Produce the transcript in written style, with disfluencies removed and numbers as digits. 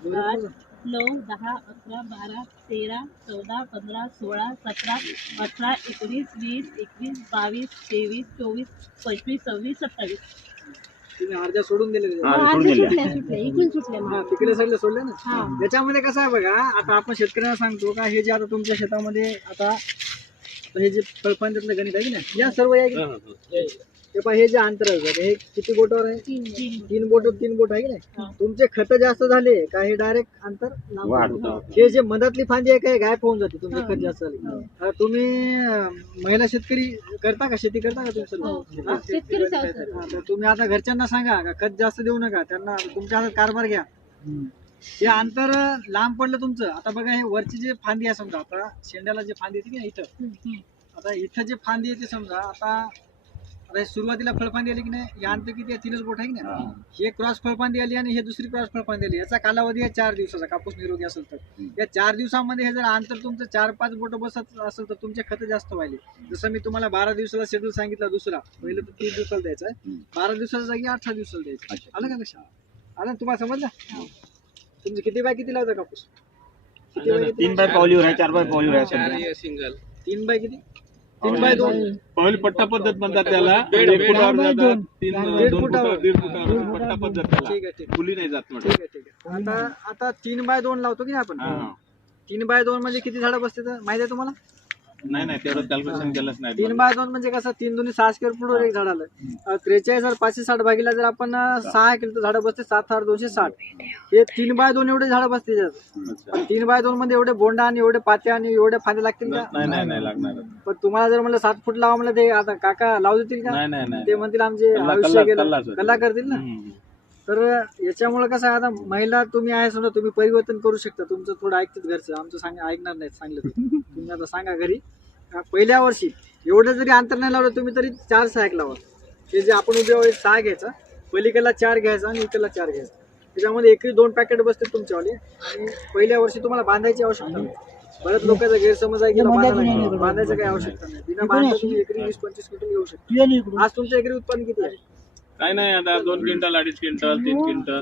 8, 9, 10, 11, 12, 13, 14, 15, 16, 17, 18, 19, 20, 21, 22, 23, 24, 25, 26, 27. तुम्ही अर्ध्या सोडून दिले हा, अर्धे सोडून दिल्या. सुटले इकडून सुटले हा मग. तिकडे साईडला सोडले ना. हा. याच्यामध्ये कसं आहे बघा, आता आपण शेतकऱ्यांना सांगतो का हे जे आता तुमच्या शेतामध्ये आता हे जे फळफांद्यातलं गणित आहे की नाही, या सर्व या की नाही? हे पहा, हे जे अंतर आहे हे किती बोटावर आहे? 3 बोट आहे की नाही? तुमचे खत जास्त झाले का हे डायरेक्ट अंतर लांब वाढतं. होतं. हे जे मधातली फांदी आहे काय गायब होऊन जाते तुमचे खत जास्त झाले. आता तुम्ही महिला शेतकरी करता का, शेती करता का तुम्ही सर्व? हा? शेतकरीच आहोत सर. हा, तर तुम्ही आता घरच्यांना सांगा का खत जास्त देऊ नका, त्यांना तुमच्या हातात कारभार घ्या. हे अंतर लांब पडलं तुमचं. आता बघा, हे वरची जे फांदी आहे समजा, आता शेंड्याला जे फांदी येते की नाही इथं, आता इथं जे फांदी येते समजा, आता हे सुरुवातीला फळफांदी आली की नाही, या अंतर किती आहे? 3च बोट आहे की नाही? हे क्रॉस फळफांदी आली आणि हे दुसरी क्रॉस फळफांदी आली. याचा कालावधी आहे 4 दिवसाचा, कापूस निरोगी असेल तर. या 4 दिवसामध्ये हे जर अंतर तुमचं 4-5 बोट बसत असेल तर तुमचे खत जास्त व्हायले. जसं मी तुम्हाला 12 दिवसाला शेड्यूल सांगितला दुसरा, पहिलं तर 30 दिवसाला द्यायचा आहे, 12 दिवसाच्या जागी 18 दिवसाला द्यायचं. आलं का लक्षात? आलं ना तुम्हाला, समजलं? तुमचे किती बाय किती लावता कापूस? किती बाय किती? 3 बाय पावलीवर आहे, 4 बाय पावलीवर आहे सध्या. सिंगल 3 बाय किती? 3 बाय 2. पहिली पट्टा पद्धत म्हणतात त्याला. 1 फुटावर जातात, 2 फुटावर, 1.5 फुटावर पट्टा पद्धत त्याला. ठीक आहे, ठीक आहे. फुली नाही जात म्हटलं. ठीक आहे, ठीक आहे. आता 3 बाय 2 लावतो की नाही आपण? हा. 3 बाय 2 म्हणजे किती झाडं बसते तर माहिती आहे तुम्हाला? नाही तेवढं कॅल्क्युलेशन केलंच नाही. 3 बाय 2 म्हणजे कसं, 3 दुनी 6 स्क्वेअर फूटवर एक झाड आलं. 43,560 भागीला जर आपण 6 केलं तर झाडं बसते 7,260. हे 3 बाय 2 एवढे झाडं बसते त्याच्यात. पण 3 बाय 2 मध्ये एवढे बोंडा आणि एवढे पात्या आणि एवढे फांदे लागतील का? नाही लागणार. पण तुम्हाला जर म्हणलं 7 फूट लावा म्हणलं, ते आता काका लावू देतील का? नाही. ते म्हणतील आमचे आयुष्य गेलं, कल्ला करतील ना. तर याच्यामुळे कसं आहे, आता महिला तुम्ही आहे समजा, तुम्ही परिवर्तन करू शकता. तुमचं थोडं ऐकतात घरचं, आमचं ऐकणार नाही सांगलं तर. तुम्ही आता सांगा घरी, पहिल्या वर्षी एवढं जरी अंतर नाही लावलं तुम्ही तरी 4 सहायक लावा. हे जे आपण उभ्या वेळेस 6 घ्यायचा, पलीकडला 4 घ्यायचा आणि इकडला 4 घ्यायचा. त्याच्यामध्ये एकरी 2 पॅकेट बसते तुमच्यावाले. आणि पहिल्या वर्षी तुम्हाला बांधायची आवश्यकता नाही. बऱ्याच लोकांचा गैरसमज आहे की बांधायचं काही आवश्यकता नाही. बिना बांधता तुम्ही एकरी 20-25 क्विंटल घेऊ शकता. आज तुमचं एकरी उत्पन्न किती आहे? काय नाही, आता 2 क्विंटल, 2.5 क्विंटल, 3 क्विंटल.